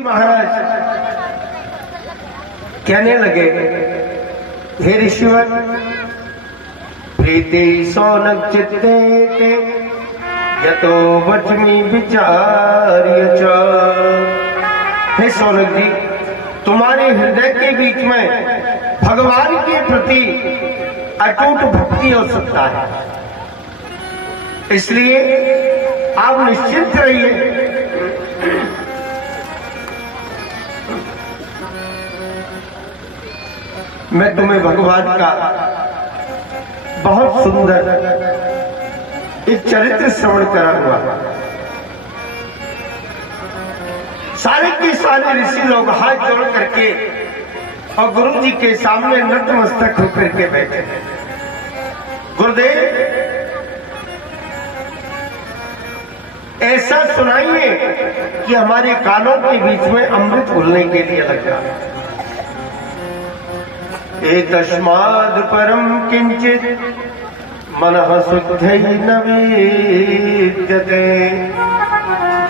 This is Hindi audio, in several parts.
महाराज कहने लगे, हे ऋषिवर, प्रीति सौनक चित्ते ते यतो वचमी विचार्य च। हे सौनक जी, तुम्हारे हृदय के बीच में भगवान के प्रति अटूट भक्ति हो सकता है, इसलिए आप निश्चिंत रहिए। मैं तुम्हें भगवान का बहुत सुंदर एक चरित्र श्रवण कराऊंगा। सारे के सारे ऋषि लोग हाथ जोड़ करके और गुरु जी के सामने नतमस्तक होकर के बैठे। गुरुदेव, ऐसा सुनाइए कि हमारे कानों के बीच में अमृत घुलने के लिए लग जाए। एतस्माद् परम किंचित मनः शुद्धै न विद्यते,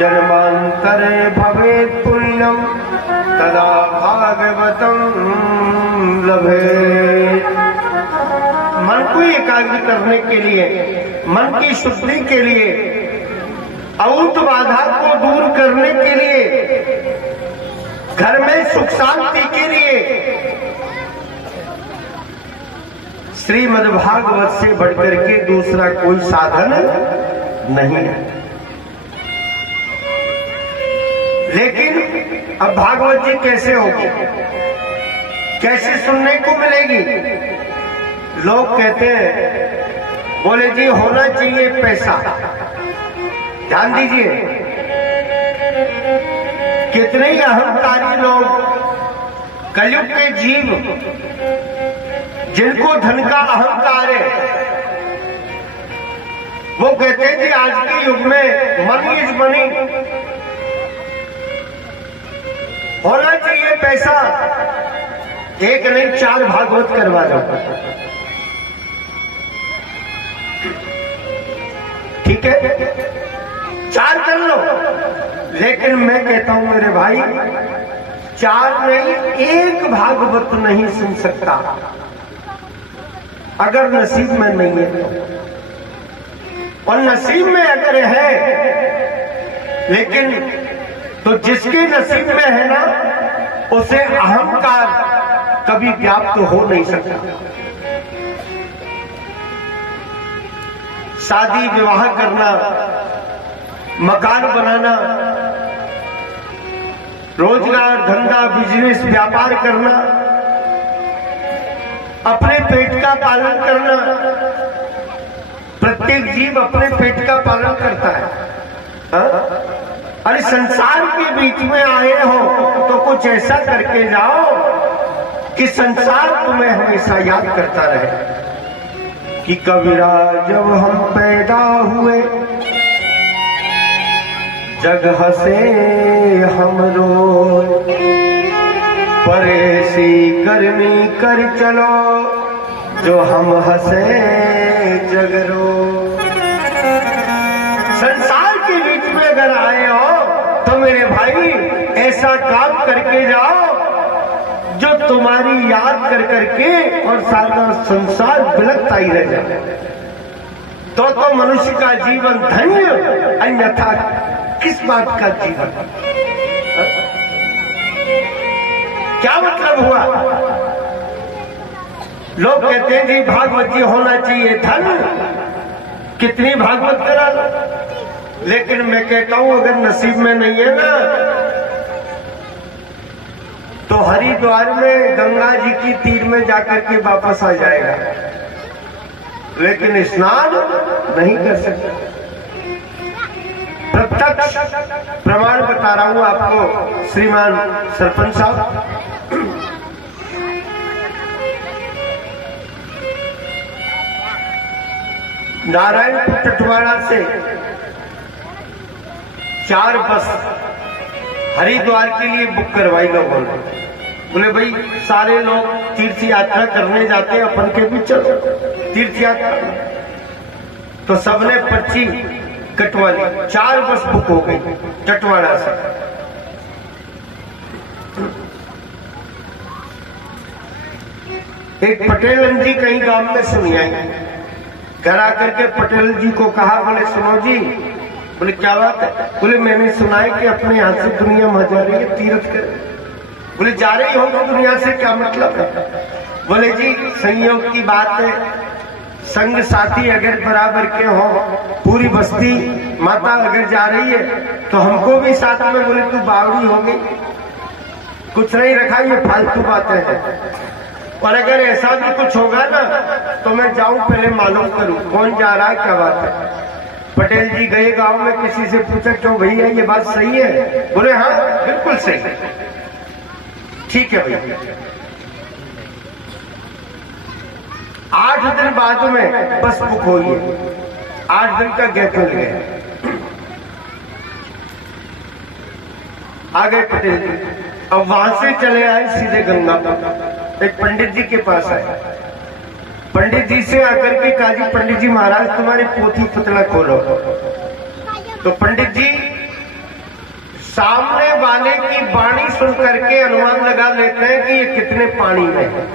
जन्मांतरे भवेत् पुण्यं तदा भागवतं लभेत्। मन को एकाग्र करने के लिए, मन की शुद्धि के लिए, अऊत बाधा को दूर करने के लिए, घर में सुख शांति के लिए श्रीमद् भागवत से बढ़कर के दूसरा कोई साधन नहीं है। लेकिन अब भागवत जी कैसे होगी, कैसे सुनने को मिलेगी? लोग कहते हैं, बोले जी होना चाहिए पैसा। ध्यान दीजिए, कितने ही अहंकारी लोग, कलयुग के जीव जिनको धन का अहंकार है, वो कहते हैं कि आज के युग में मनी इज मनी, होना चाहिए पैसा। एक नहीं 4 भागवत करवा दो, ठीक है, 4 कर लो। लेकिन मैं कहता हूं मेरे भाई, 4 नहीं, 1 भागवत नहीं सुन सकता अगर नसीब में नहीं है तो। और नसीब में अगर है, लेकिन तो जिसके नसीब में है ना, उसे अहंकार कभी व्याप्त हो नहीं सकता। शादी विवाह करना, मकान बनाना, रोजगार धंधा बिजनेस व्यापार करना, अपने पेट का पालन करना, प्रत्येक जीव अपने पेट का पालन करता है। अरे संसार के बीच में आए हो तो कुछ ऐसा करके जाओ कि संसार तुम्हें हमेशा याद करता रहे कि कबीरा जब हम पैदा हुए जग हंसे हम रोए, परेशी करनी कर चलो जो हम हंसे जग रो। संसार के बीच में अगर आए हो तो मेरे भाई ऐसा काम करके जाओ जो तुम्हारी याद कर करके और सारा संसार बिलखता ही रह जाए, तो मनुष्य का जीवन धन्य, अन्यथा किस बात का जीवन? क्या मतलब हुआ? लोग कहते हैं जी भागवत जी होना चाहिए धन, कितनी भागवत करा लो। लेकिन मैं कहता हूं अगर नसीब में नहीं है ना, तो हरिद्वार में गंगा जी की तीर में जाकर के वापस आ जाएगा, लेकिन स्नान नहीं कर सकता। प्रत्यक्ष प्रमाण बता रहा हूं आपको श्रीमान सरपंच साहब। नारायणपुर टटवाड़ा से 4 बस हरिद्वार के लिए बुक करवाई लोगों ने। बोले भाई सारे लोग तीर्थ यात्रा करने जाते हैं, अपन के भी चलो तीर्थ यात्रा। तो सबने पर्ची कटवा ली, 4 बस बुक हो गई टटवाड़ा से। एक पटेल जी कहीं गांव में सुनी आई, घर आकर के पटेल जी को कहा, बोले सुनो जी, बोले क्या बात है? बोले मैंने सुना है कि अपने यहाँ से दुनिया में जा रही है तीर्थ कर। बोले जा रही हो तो दुनिया से क्या मतलब है? बोले जी संयोग की बात है, संग साथी अगर बराबर के हो, पूरी बस्ती माता अगर जा रही है तो हमको भी साथ में। बोले तू बावड़ी हो गई, कुछ नहीं रखा, ये फालतू बातें हैं। और अगर ऐसा भी कुछ होगा ना तो मैं जाऊं पहले मालूम करूं कौन जा रहा है, क्या बात है। पटेल जी गए गांव में, किसी से पूछा क्यों भैया ये बात सही है? बोले हाँ बिल्कुल सही। ठीक है भैया। 8 दिन बाद में बस बुक हुई है, 8 दिन का गैप मिल गया। आ गए पटेल जी, अब वहां से चले आए सीधे गंगा पर। एक पंडित जी के पास आए, पंडित जी से आकर के कहा जी पंडित जी महाराज तुम्हारी पोथी पतला खोलो। तो पंडित जी सामने वाले की वाणी सुन करके अनुमान लगा लेते हैं कि ये कितने पानी में है,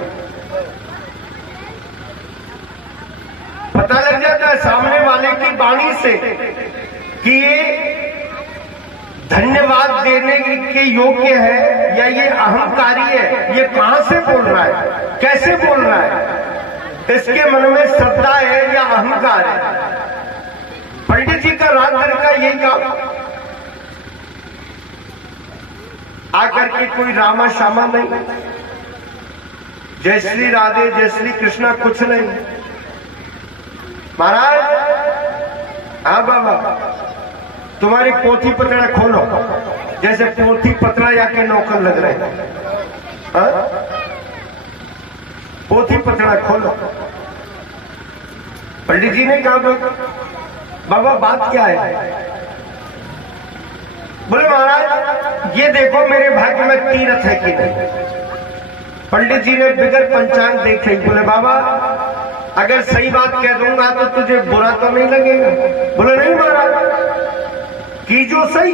पता लग जाता है सामने वाले की वाणी से कि ये धन्यवाद देने के योग्य है या ये अहंकारी है, ये कहां से बोल रहा है, कैसे बोल रहा है, इसके मन में श्रद्धा है या अहंकार है। पंडित जी का रात भर का यही काम, आकर के कोई रामा श्यामा नहीं, जय श्री राधे जय श्री कृष्णा कुछ नहीं। महाराज हाँ बाबा तुम्हारी पोथी पतरा खोलो, जैसे पोथी पतरा या के नौकर लग रहे हैं। पोथी पतरा खोलो। पंडित जी ने कहा बाबा बात क्या है? बोले महाराज ये देखो मेरे भाग्य में तीर्थ है कि नहीं। पंडित जी ने बिगर पंचांग देख ली। बोले बाबा अगर सही बात कह दूंगा तो तुझे बुरा तो नहीं लगेगा? बोले नहीं महाराज की जो सही,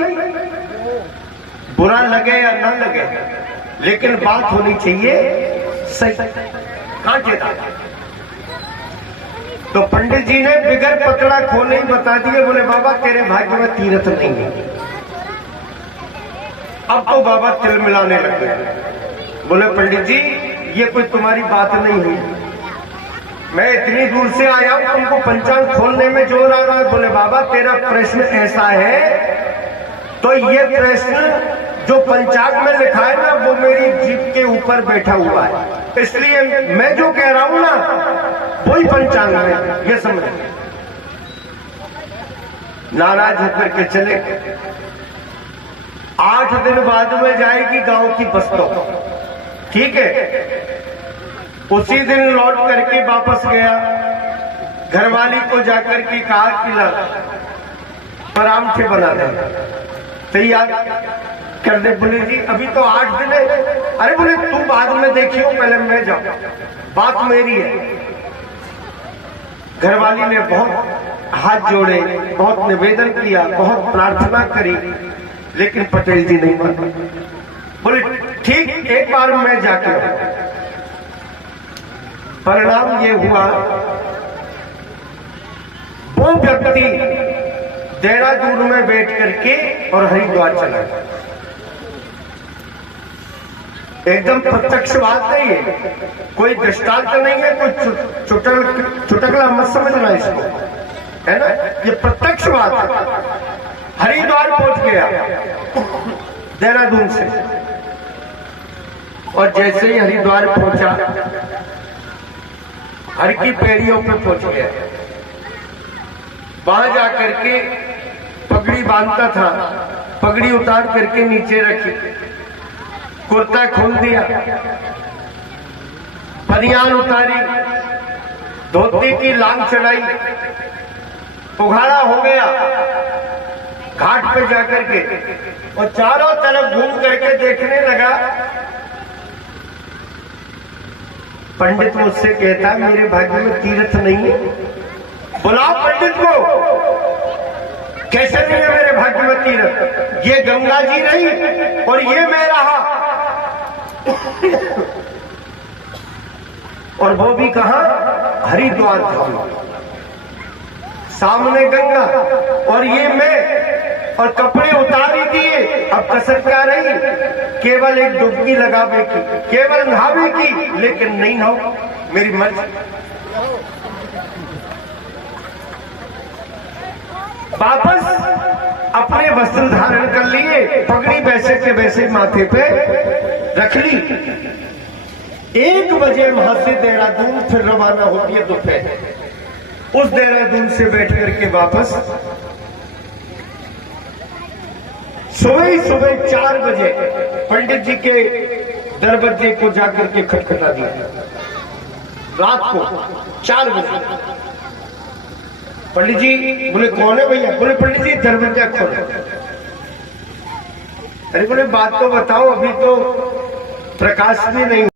बुरा लगे या ना लगे लेकिन बात होनी चाहिए सही। कांटेदार। तो पंडित जी ने बिगर पतला खोले ही बता दिए। बोले बाबा तेरे भाग्य में तीर्थ नहीं है। अब तो बाबा तिल मिलाने लग गए। बोले पंडित जी ये कोई तुम्हारी बात नहीं हुई, मैं इतनी दूर से आया हूं तुमको पंचांग खोलने में जोर आ रहा है। बोले बाबा तेरा प्रश्न ऐसा है तो ये प्रश्न जो पंचांग में लिखा है ना वो मेरी जीभ के ऊपर बैठा हुआ है, इसलिए मैं जो कह रहा हूं ना वही पंचांग है, ये समझ। नाराज होकर के चले। 8 दिन बाद में जाएगी गांव की बस्तों, ठीक है। उसी दिन लौट करके वापस गया, घरवाली को जाकर के कहा कि ला परामठे बना दे, तैयार कर दे। बोले जी अभी तो 8 दिन है। अरे बोले तू बाद में देखियो, पहले मैं जाऊं, बात मेरी है। घरवाली ने बहुत हाथ जोड़े, बहुत निवेदन किया, बहुत प्रार्थना करी, लेकिन पटेल जी नहीं माने। बोले ठीक एक बार मैं जाके। परिणाम ये हुआ वो व्यक्ति देहरादून में बैठ करके और हरिद्वार चला गया। एकदम प्रत्यक्ष बात नहीं है, कोई दृष्टांत नहीं है, कोई चुटकला मत समझना इसको, है ना। ये प्रत्यक्ष बात है। हरिद्वार पहुंच गया देहरादून से, और जैसे ही हरिद्वार पहुंचा हर की पैड़ियों पे पहुंच गया। वहां जाकर के पगड़ी बांधता था, पगड़ी उतार करके नीचे रखी, कुर्ता खोल दिया, बनियान उतारी, धोती की लांग चढ़ाई, उघाड़ा हो गया घाट पे जाकर के, और चारों तरफ घूम करके देखने लगा। पंडित मुझसे कहता मेरे भाग्य में तीर्थ नहीं है। बुलाओ पंडित को। कैसे नहीं है मेरे भाग्य में तीर्थ? ये गंगा जी रही और ये मैं रहा। और वो भी कहां? हरिद्वार धाम। सामने गंगा और ये मैं, और कपड़े उतार ही दिए। अब कसर क्या रही? केवल एक डुबकी लगावे की, केवल नहावे की, लेकिन नहीं नहाओ, मेरी मर्जी। वापस अपने वस्त्र धारण कर लिए, पगड़ी वैसे के वैसे माथे पे रख ली। 1 बजे वहां से देहरादून फिर रवाना होती है दोपहर। उस देहरादून से बैठ करके वापस सुबह 4 बजे पंडित जी के दरवाजे को जाकर के खटखटा दिया। रात को 4 बजे पंडित जी बोले कौन है भैया? बोले पंडित जी दरवाजा खोलो। अरे बोले बात तो बताओ, अभी तो प्रकाश भी नहीं